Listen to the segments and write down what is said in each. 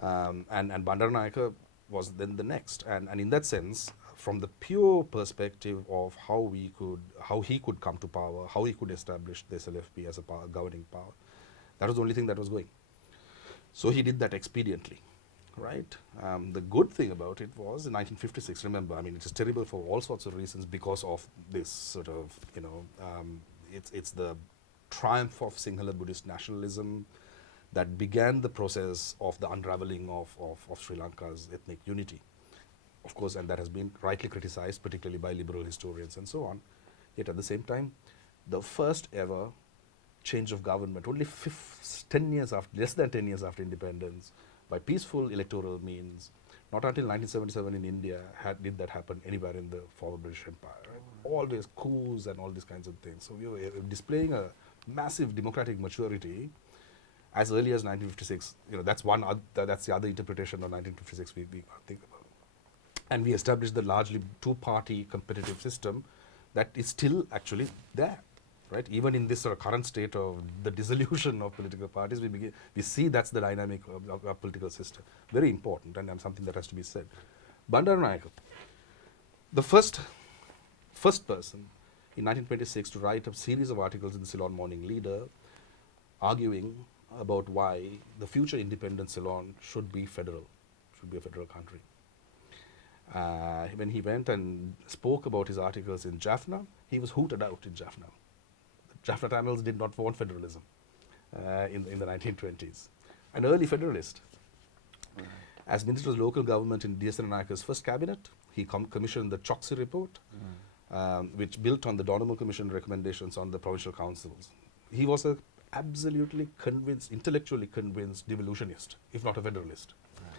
And Bandaranaike was then the next. And in that sense, from the pure perspective of how he could come to power, how he could establish the SLFP as a governing power, that was the only thing that was going. So he did that expediently, right? The good thing about it was in 1956, remember, I mean, it is terrible for all sorts of reasons because of this sort of, it's the triumph of Sinhala Buddhist nationalism that began the process of the unraveling of Sri Lanka's ethnic unity. Of course, and that has been rightly criticized, particularly by liberal historians and so on. Yet at the same time, the first ever change of government, only 10 years after, less than 10 years after independence, by peaceful electoral means, not until 1977 in India did that happen anywhere in the former British Empire. Right? Always coups and all these kinds of things. So we were displaying a massive democratic maturity as early as 1956. That's that's the other interpretation of 1956 we think about. And we established the largely two-party competitive system that is still actually there, right? Even in this sort of current state of the dissolution of political parties, we see that's the dynamic of our political system. Very important, and something that has to be said. Bandaranaike, the first person in 1926 to write a series of articles in the Ceylon Morning Leader arguing about why the future independent Ceylon should be a federal country. When he went and spoke about his articles in Jaffna, he was hooted out in Jaffna. The Jaffna Tamils did not want federalism in the 1920s. An early federalist. Right. As Minister of Local Government in D.S. Naika's first cabinet, he commissioned the Choksi report, which built on the Donomal Commission recommendations on the provincial councils. He was a absolutely convinced, intellectually convinced devolutionist, if not a federalist. Right.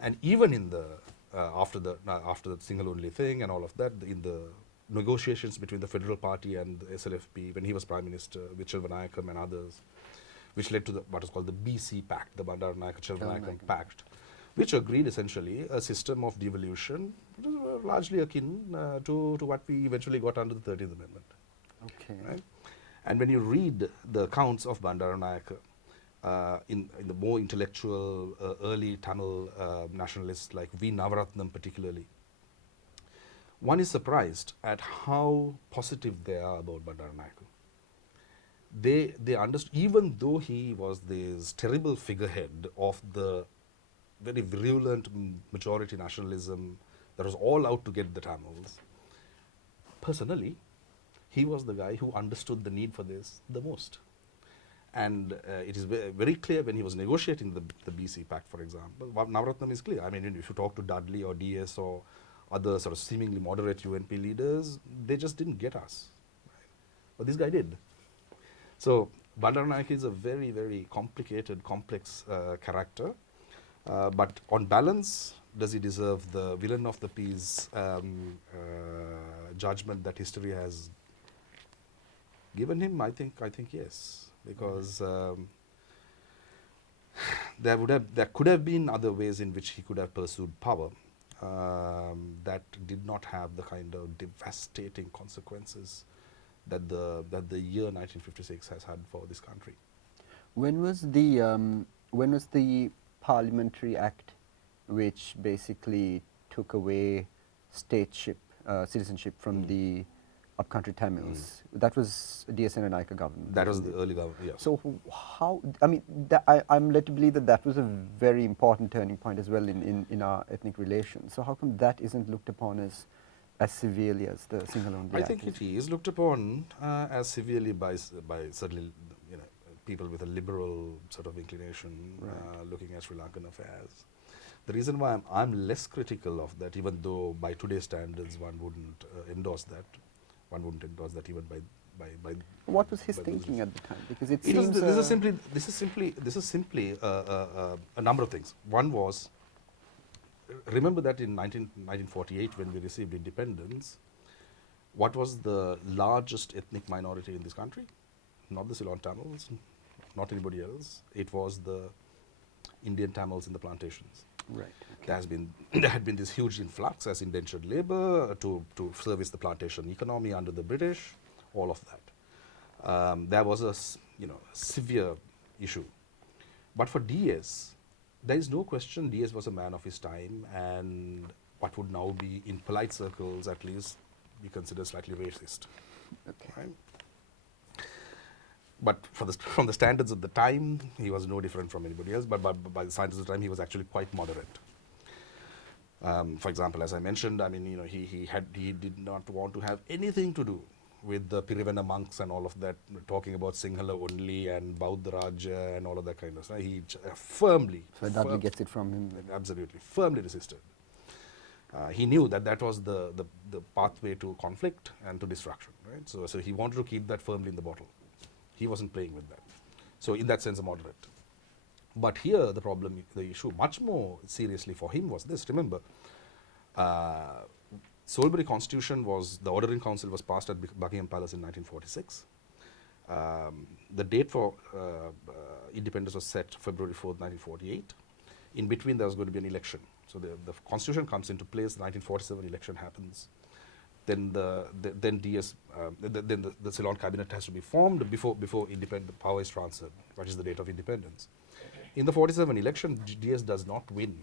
And even in the after the single only thing and all of that, in the negotiations between the Federal Party and the SLFP, when he was Prime Minister with Chelvanayakam and others, which led to what is called the BC Pact, the Bandaranaike-Chelvanayakam Pact, which agreed essentially a system of devolution largely akin to what we eventually got under the 13th Amendment. Okay. Right? And when you read the accounts of Bandaranaike, in the more intellectual early Tamil nationalists like V. Navaratnam particularly, one is surprised at how positive they are about Bandaranaike. They understood, even though he was this terrible figurehead of the very virulent majority nationalism that was all out to get the Tamils, personally, he was the guy who understood the need for this the most. And it is very clear when he was negotiating the BC Pact, for example. Navaratnam is clear. I mean, if you talk to Dudley or DS or other sort of seemingly moderate UNP leaders, they just didn't get us. Right? But this guy did. So Bandaranaike is a very, very complicated, complex character. But on balance, does he deserve the villain of the piece judgment that history has given him? I think yes. Because there could have been other ways in which he could have pursued power that did not have the kind of devastating consequences that the year 1956 has had for this country. When was the Parliamentary Act which basically took away citizenship from the upcountry Tamils? That was D.S. Naika government. That was the early government, yes. So how, I mean, I'm led to believe that was a very important turning point as well in our ethnic relations. So how come that isn't looked upon as severely as the Single Only Act? I think it is looked upon as severely by certainly people with a liberal sort of inclination, right, looking at Sri Lankan affairs. The reason why I'm less critical of that, even though by today's standards one wouldn't endorse that. One wouldn't endorse that even by what was his thinking at the time? Because it seems seems this is simply a number of things. One was, remember that in 1948 when we received independence, what was the largest ethnic minority in this country? Not the Ceylon Tamils, not anybody else. It was the Indian Tamils in the plantations. Right. Okay. There had been this huge influx as indentured labor to service the plantation economy under the British, all of that. There was a severe issue. But for DS, there is no question DS was a man of his time, and what would now be, in polite circles at least, be considered slightly racist. Okay. Right? But from the standards of the time, he was no different from anybody else, but by the standards of the time, he was actually quite moderate. For example, as I mentioned, I mean, he did not want to have anything to do with the Pirivena monks and all of that, talking about Sinhala only and Bauddha Raja and all of that kind of stuff. He firmly... So Dudley gets it from him. Absolutely, firmly resisted. He knew that that was the pathway to conflict and to destruction, right? So he wanted to keep that firmly in the bottle. He wasn't playing with that. So in that sense, a moderate. But here, the problem, the issue, much more seriously for him was this. Remember, Salisbury Constitution was, the Ordering Council was passed at Buckingham Palace in 1946. The date for independence was set February 4th, 1948. In between, there was going to be an election. So the Constitution comes into place, the 1947 election happens. Then the Ceylon cabinet has to be formed before independent power is transferred, which is the date of independence. In the 47 election, DS does not win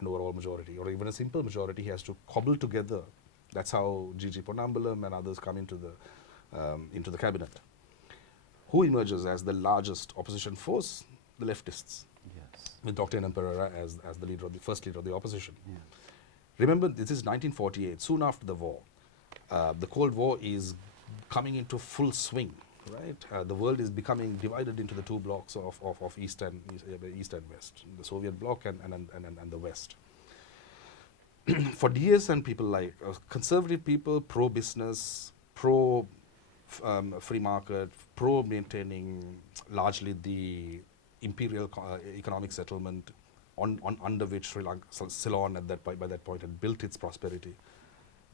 an overall majority or even a simple majority. He has to cobble together. That's how G.G. Ponnambalam and others come into the cabinet. Who emerges as the largest opposition force? The leftists. Yes. With Dr. N. Pereira as the leader, the first leader of the opposition. Yeah. Remember, this is 1948, soon after the war. The Cold War is coming into full swing, right? The world is becoming divided into the two blocks of East and West, the Soviet bloc and the West. For DS and people like conservative people, pro-business, pro-free market, pro-maintaining largely the imperial economic settlement under which Sri Lanka, Ceylon by that point had built its prosperity,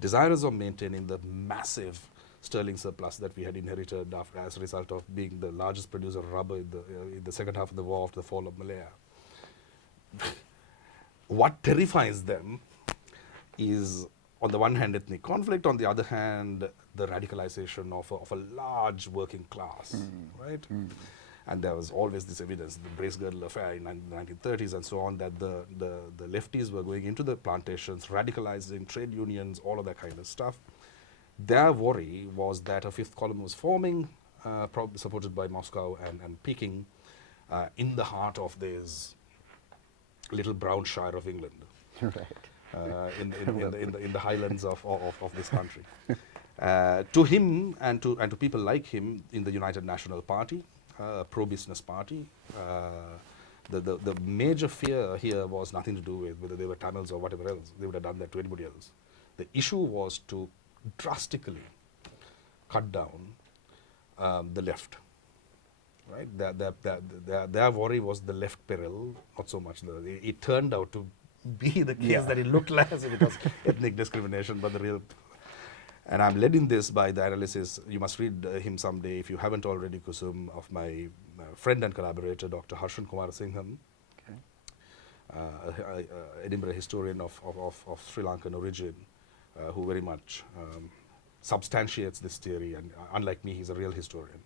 desirous of maintaining the massive sterling surplus that we had inherited as a result of being the largest producer of rubber in the second half of the war after the fall of Malaya. What terrifies them is, on the one hand, ethnic conflict, on the other hand, the radicalization of a large working class, right? And there was always this evidence, the Brace Girdle affair in the 1930s and so on, that the lefties were going into the plantations, radicalizing trade unions, all of that kind of stuff. Their worry was that a fifth column was forming, probably supported by Moscow and Peking, in the heart of this little brown shire of England, Right. in the highlands of this country. To him and to people like him in the United National Party, pro-business party, the major fear here was nothing to do with whether they were Tamils or whatever else. They would have done that to anybody else. The issue was to drastically cut down the left. Right? Their worry was the left peril, not so much it turned out to be the case that it looked like as if it was ethnic discrimination, but the real. And I'm led in this by the analysis. You must read him someday if you haven't already, Kusum, of my friend and collaborator, Dr. Harshan Kumar Singham, Edinburgh historian of Sri Lankan origin, who very much substantiates this theory. And unlike me, he's a real historian.